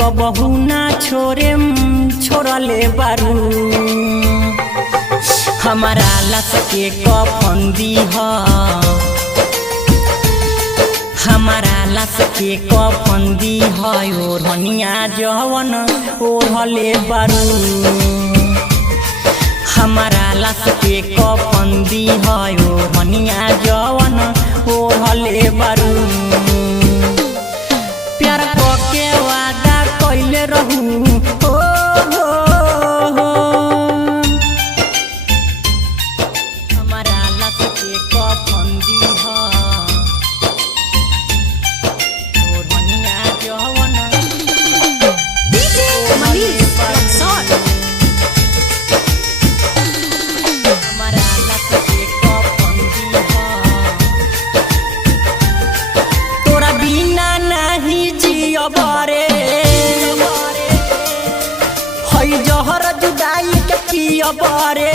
कबहू ना छोड़ले बारू। हमारा लाश के कफन दीह, हमारा लाश के कफन दीह ओढ़निया जवन ओढ़ले बारू। हमारा लाश के कफन दीह ओढ़निया जवन ओढ़ले बारू। प्यार के वादा कइले रहू हमारा लाश के कफन दीह ओढ़निया जवन DJ Manish Rexon। हमारा लाश के कफन दीह। तोरा बिना नहीं जियब रे, हई जहर जुदाई के पियब रे।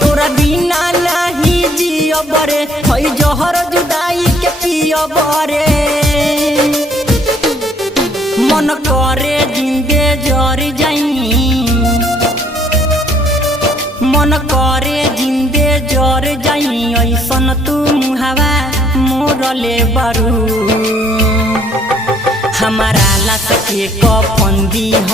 तोरा बिना नहीं जियब रे, हई जहर जुदाई के पियब रे। मन करे जिंदे जर जाई, मन करे जिंदे जर जाई ऐसन तू मुहावा मोरले बारू। हमारा लाश के कफन दीह,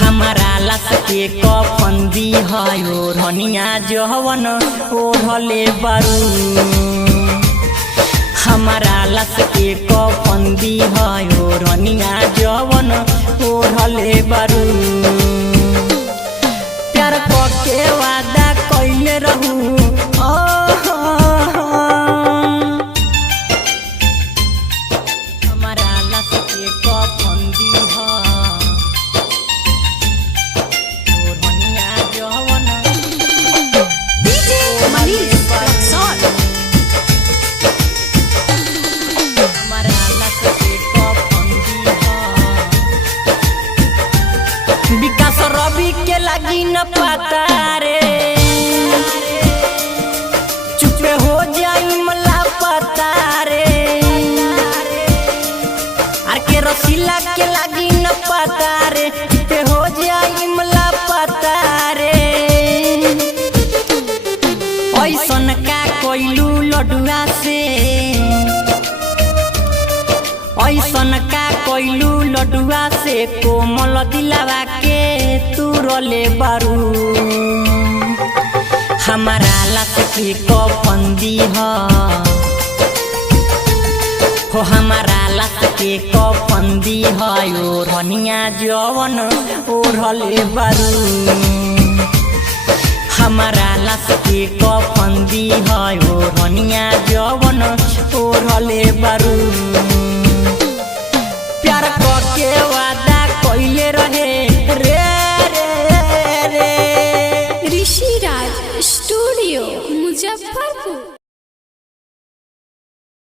हमारा लाश के कफन दीह ओढ़निया जवन ओढ़ले बारू। हमारा लाश के कफन दीह ओढ़निया जवन ओढ़ले बारू। प्यार के वादा कइले रहू हमारा लाश के कफन दीह ओढ़निया जवन DJ Manish Rexon। हमारा लाश के कफन दीह। विकास रवि के लगी न पता रे, चुपे हो जाई मला पता रे। आर के रसीला के लगी न पता रे, चुपे हो जाई मला पता रे। ऐसन का कोइलू लडुआ से, ऐसन का कोइलू लडुआ से कोमल दिलावा के तुरले बारू। हमारा लाश के कफन दीह हो, हमारा लाश के कफन दीह ओढ़निया जवन ओढ़ले बारू। हमारा लाश के कफन दीह ओढ़निया जवन ओढ़ले बारू। प्यार के वादा कइले रहे रे रे रे। ऋषि राज स्टूडियो मुजफ्फरपुर।